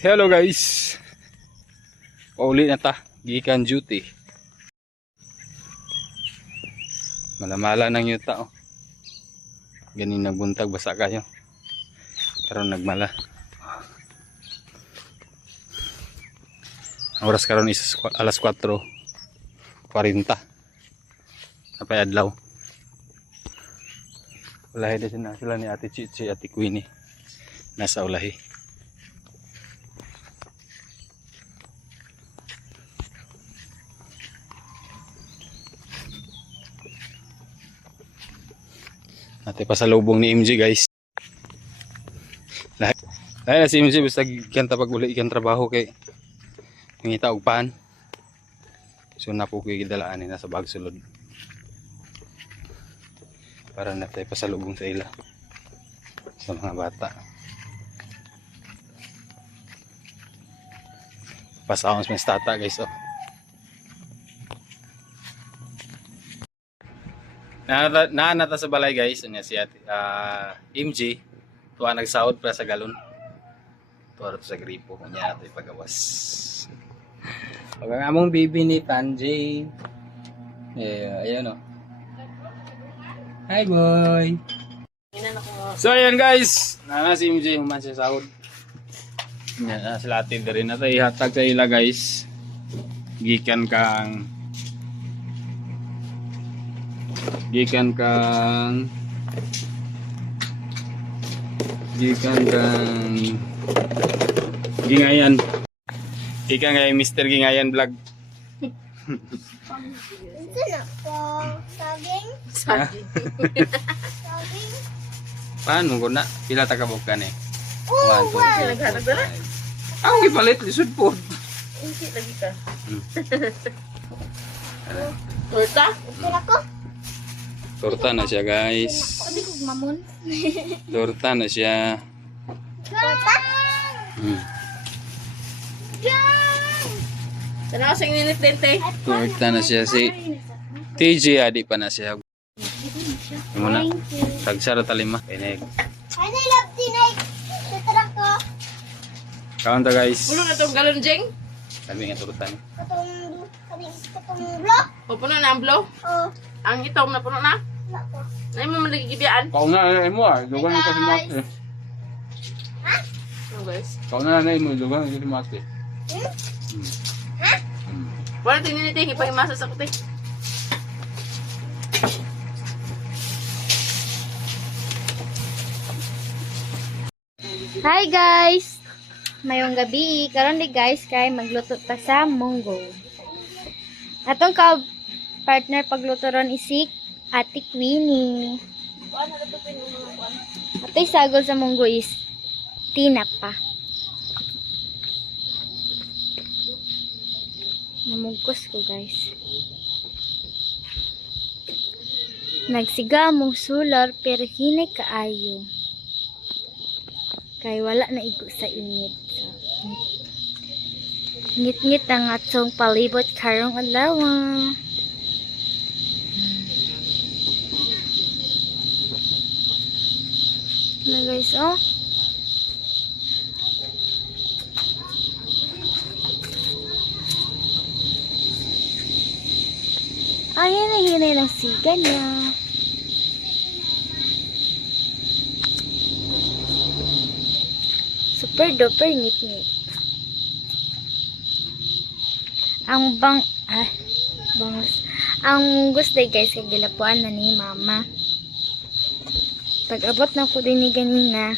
Hello guys. Pauli na ta, gikan duty. Malamala ng yuta oh. Ganin nagbuntag basa kayo. Karon nagmala. Ang oras karon is alas 4:40. Napay adlaw. Ulahi din sila ni Ate Chichi at Ate Queenie. Nasa ulahi. Ate pasalubong ni MJ guys. Lahat na si MJ basta ikan tapag uli ikan trabaho kay ngita og pan. So na po ko gidalaan ni nasa bag sulod. Para na tayo pasalubong sa ila. Sa mga bata. Pasahon sa stata guys oh. Naanata sa balay guys, ano si MJ, tuwa nagsahod para sa galon. Tuwa sa gripo, kanya natin pagawas. Pag ang among baby ni Panjay. Ayan o. Hi boy! So ayan guys, nana si MJ human siya sahod. Yan, sila atin na rin natin ihatag sa ila guys. Gikan kang Gingayan. Gikan kay Mr. Gingayan vlog. Saging. Paano ko na? Pila takabog ka eh? 1, 2, 3, 4, 5. Ang ipalit, lisod po. Hindi lagi ka. Torta? Pila ko? Torta na siya guys. Sabi ko mamon. Torta na siya. Torta? Tanaw sa init lente. Torta na siya si TJ adi pa na siya. Muna. Tagsara talima. Pineg. Ano love tinay? Tara ko. Kaon ta guys. Pulo na tong galon jeng. Kami nga torta ni. Katong blow. O puno na ang blow? Oo. Ang itom na puno na? Ay mo maligibiyaan. Kaon na mo ah. Dugan ka si Mate. Ha? Oh guys. Kaon na mo dugan ka si Mate. Ha? Wala tingin nito ipahimasa sa kuti. Hi guys! Mayong gabi. Karon di guys kay magluto ta sa munggo. Atong ka partner pagluto ron isik Ate Queenie. Ato'y sagol sa munggo is tinapa. Namugkos ko guys. Nagsiga mong sular pero hinay kaayo. Kay wala na igo sa init. Ngit-ngit ang atong palibot karong adlaw. Na guys, oh. Ayan na hinay ng siga niya. Super duper ngit-ngit. Bangos. Ang gusto guys kay gilapuan na ni mama. Pag abot na ko din ni ganina.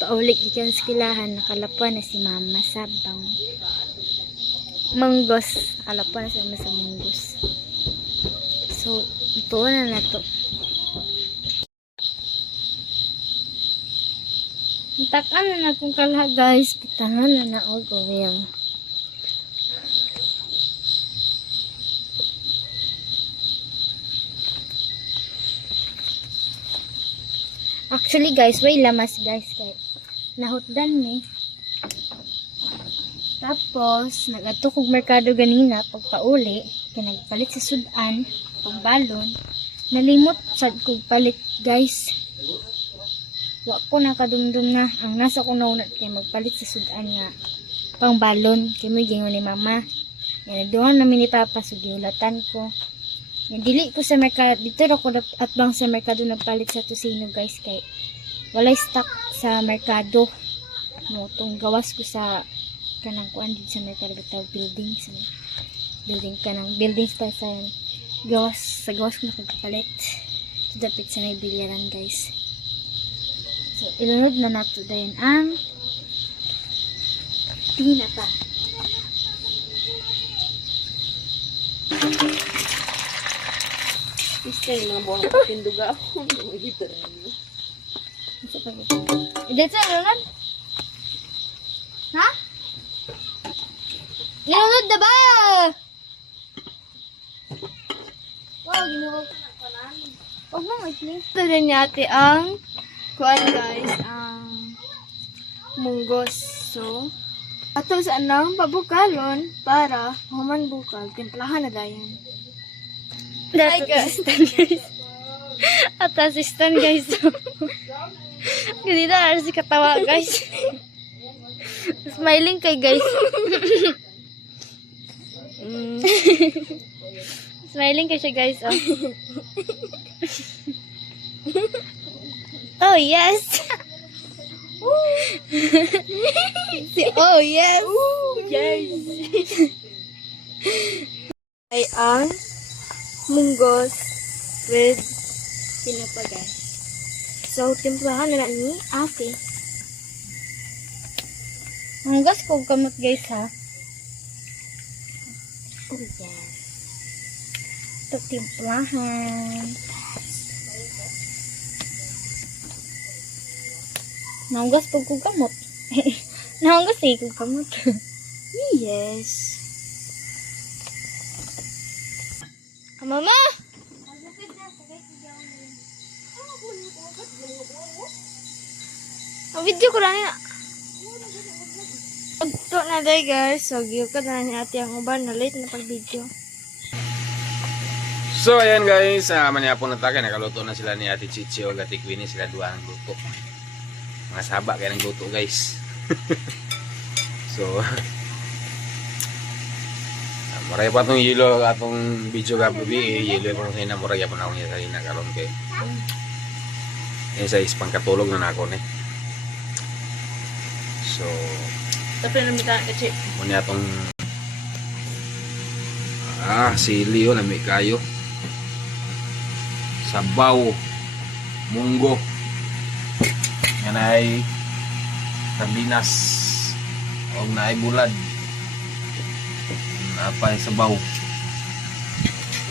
Paulik ikan skilahan nakalapuan na si mama sa manggos. Nakalapuan na si mama sa manggos. So ito na to. Takan na kung kalha guys, pitangan na og oil. Actually guys, way lamas guys kay nahutdan ni. Tapos nagadto kog merkado ganina pagpauli, kay nagpalit sa sudan, pagbalon, nalimot sad kog palit guys. wa ko nakadumdum na ang nasa ko naunat kay magpalit sa sudan nga pang balon kay mo gingon ni mama. Yan doon namin ni papa so giulatan ko. Yan dili ko sa merkado dito ra ko at bang sa merkado nagpalit sa tusino guys kay walay stock sa merkado. Mo tong gawas ko sa kanang kuan dito sa merkado bitaw building sa kanang buildings pa sa gawas ko nakapalit. So dapat sa may bilyaran guys. So, ilunod na nato dayon ang tinapa. Isa yung mga buwang kapinduga ako. Magigita rin. Dito sa ilunod? Ha? Ilunod na ba? Wow, ginuwag ka na panan. Huwag mo maikli. Ito rin yate ang kuan guys, ang munggos. So, ato sa anang pabukalon para human bukal, timplahan na dayon. Hi guys. At assistant guys. Ganito na si katawa guys. Smiling kay guys. Smiling kay siya guys. Oh. Oh yes. Oh yes. Yes! Ay ang munggos with tinapa guys. So timplahan na ni ate. Munggos ko kamot guys ha. Oh yes. Ito timplahan. Naunggas po kong kamot. Naunggas eh kong kamot. Yes. Mama! Ang video ko lang na. Ito na day guys. So, giyo ka na ni ate ang uban na late na pag-video. So ayan guys, manyapon na tayo, nakaluto na sila ni Ate Chichi o Ate Queenie, sila duha ng luto. Mga saba kaya ng luto guys. So muray pa itong yelo atong video gabi, yelo pa rin na muray pa na akong yasa rin na karon kay yan sa ispang katulog na nako ni. So Tapi namin ka kasi. muna atong sili o nami kayo, sabaw, munggo, yan ay sardinas o na ay bulad, napay sabaw,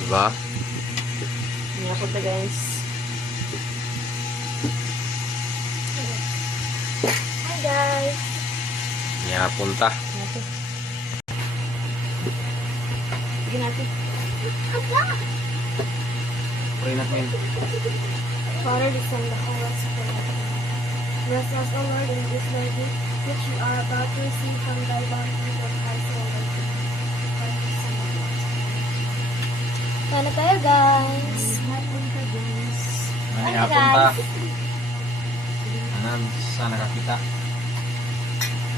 diba? Hindi ako ta guys. Hi guys. Yan punta. Sige natin. Pray na kayo. Father, the Son, the Holy Spirit. Bless us, O Lord, in this worthy which you are about to receive from thy bounty of Christ our Lord. Sana tayo, guys. Yan punta. Anan sa nakakita.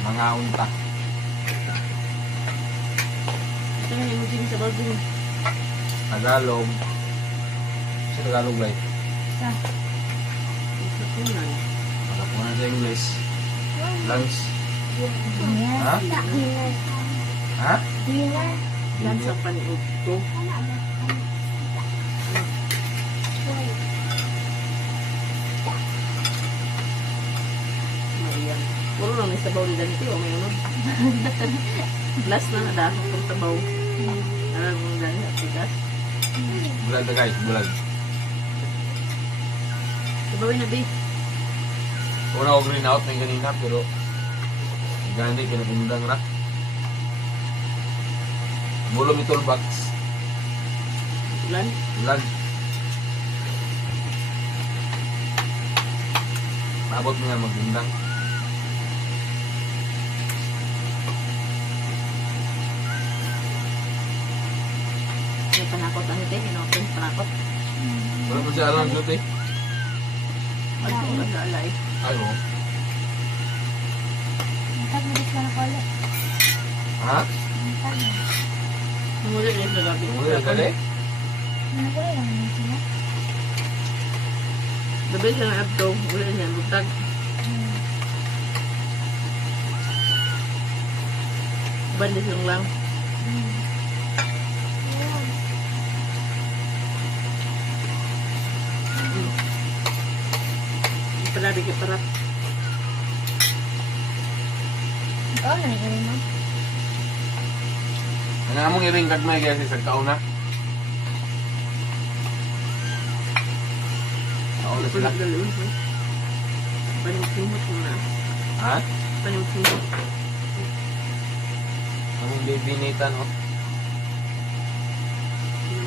Mga unta. Ito na yung din sa bagong. Tagalog. Sa Tagalog live. Sa tunan. Pagkapunan sa English. Lunch. Ha? Ha? Yan sa paniod ko. Marian. Puro lang may sabaw ni ganito o may unod. Last na nadahon kong sabaw. Alam mo ganito at tigas. Bulag na guys, bulag. Sabawin na beef. Una ko green out na yung ganina pero gandi kinagundang na. Bulong ito box. Ulan. Bulag. Maabot mo nga magundang. May panakot ang ito. Hinopen panakot. Wala mo siya alam dito eh. Ano? Wala sa alay. Ano? Matag mo dito na pala. Ha? Matag mo. Muli rin sa gabi. Wala dali? Ano ko lang yun sila? Gabi siya ng abdo. Wala niya. Butag. Bandis lang. Palari ka parap. Oo, nangyari mo. Ano among iring kagmay kasi sa kauna? Kauna sila. Panimsimot mo na. Ha? Panimsimot. Among baby Nathan, oh.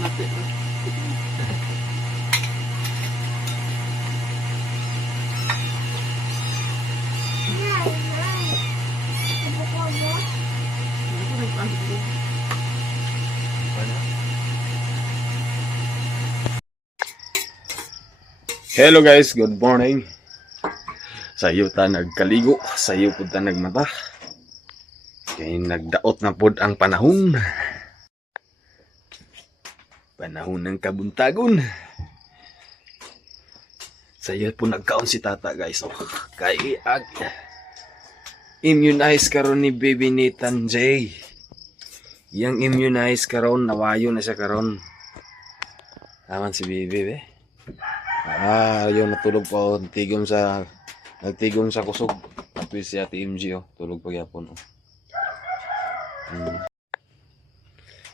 Napit mo. Ako nagpasok ko. Hello guys, good morning. Sayo ta nagkaligo, sayo pud ta nagmata. Kay nagdaot na pud ang panahon. Panahon ng kabuntagon. Sayo po nagkaon si tata guys. Oh, kay immunize karon ni baby Nathan J. Yang immunize karon, nawayo na siya karon. Aman si baby be. Yung natulog pa nagtigom sa kusog. Tapos si Ate MG tulog pa gyapon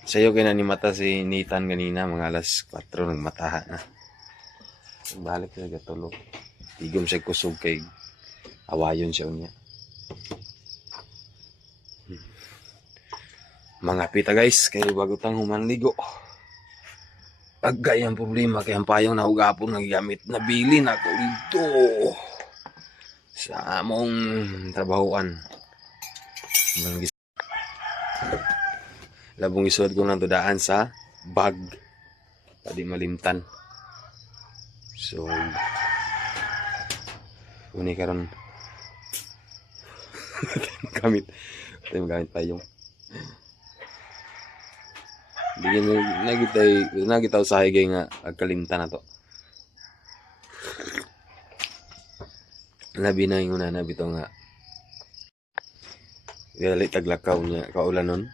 Sayo kay ni mata si Nathan ganina mga alas 4 nagmataha na. Balik siya gatulog. Tigom siya kusog kay awayon siya unya. Mga pita guys, kay bago tang humanligo. Agay ang problema kay ang payong nahugapon nga gigamit nabili na ko dito sa among trabahoan. Labong isuod ko nang tudaan sa bag padi malimtan. So uni karon gamit payong. Bigyan nagitaw sa higay nga agkalimtan na to. Labi na yung una na bito nga. Dili taglakaw niya kaulan nun.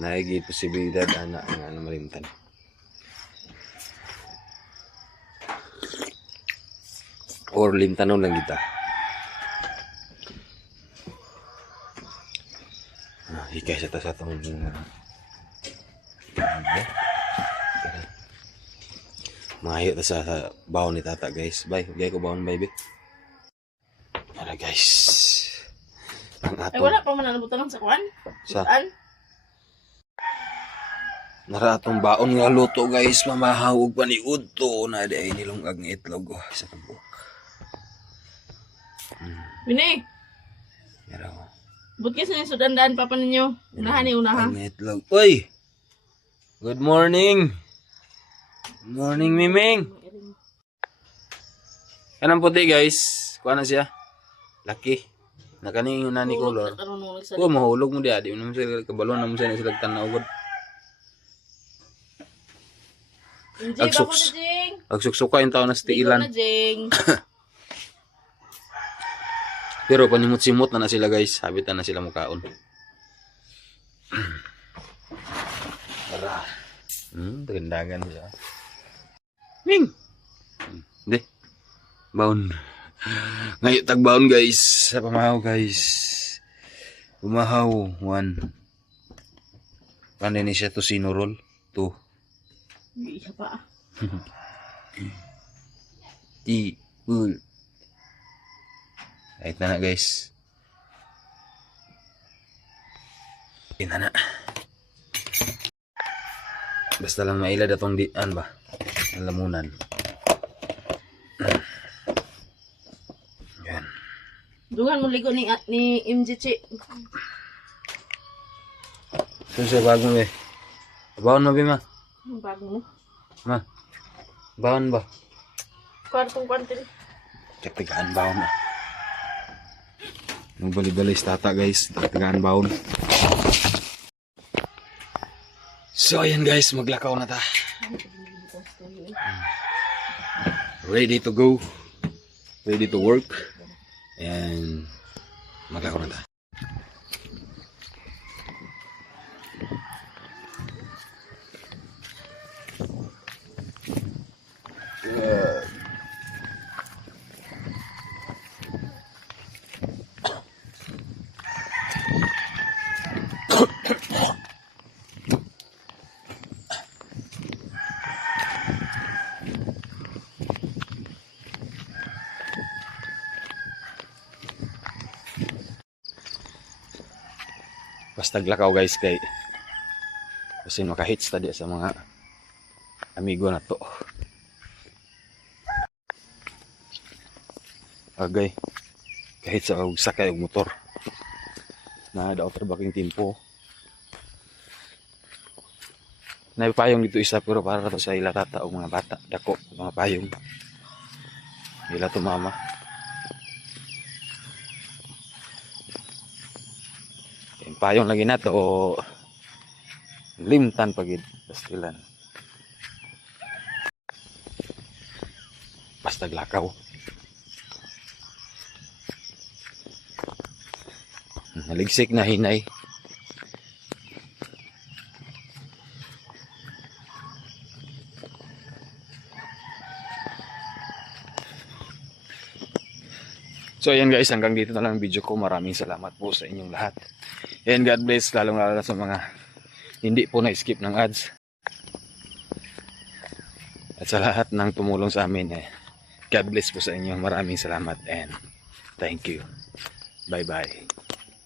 Naigi posibilidad ana nga malimtan. Or limtanon lang kita. Hikay sa ta sa tong Mayo ta sa baon ni tata guys. Bye. Gaya ko baon baby. Para guys. Ang Ay ato. wala pa man nabutan sa kuan. Sa Saan? nara atong baon nga luto guys. Mamahawog pa ni Udto. Na di ay nilungag ng itlog. Sa kabuk. Bini. Pero. But kasi sa sudan-daan papa ninyo. Unahan ni unahan. Ang itlog. Uy! Good morning! Good morning, Miming! Kanang puti guys. Kuha na siya. Laki. Nakaning yung nani color. Oh, mahulog mo di adi. Unang sila kabalon naman sila sila tanawagod. Agsuksuka yung tao na sa tiilan. Pero panimot-simot na sila guys. Habitan na sila mukaon. Tara. Tagandagan siya. Ming! Hindi. Baon. Ngayon tagbaon guys. Sa pamahaw guys. Pumahaw. 1. Paano ni siya to sinurol? 2. Isa pa. Kahit na guys. Ina na. Basta lang mailad atong dian ba? Lamunan. Yan. Dungan mo ligo ni MGC. So siya bagong eh. Baon mo bima? Bago mo. Ma. Baon ba? Kwartong kwartin. Katigaan baon na. Nung bali-bali sa tata guys, katigaan baon. So ayan guys, maglakaw na ta. Ready to go. Ready to work. And maglakaw na ta. Basta glakaw guys kay kasi makahits tadi sa mga amigo na to. Agay kahit sa sakay og motor na daw trabaking timpo. Naipayong dito isa pero para to sa ila tata o mga bata dako mga payong ila to mama. Payong lagi na to o limtan pagid pastilan. Basta glakaw. Naligsik na hinay. So ayan guys, hanggang dito na lang ang video ko. Maraming salamat po sa inyong lahat. And God bless, lalong lalo sa mga hindi po na-skip ng ads. At sa lahat ng tumulong sa amin, God bless po sa inyo. Maraming salamat and thank you. Bye bye.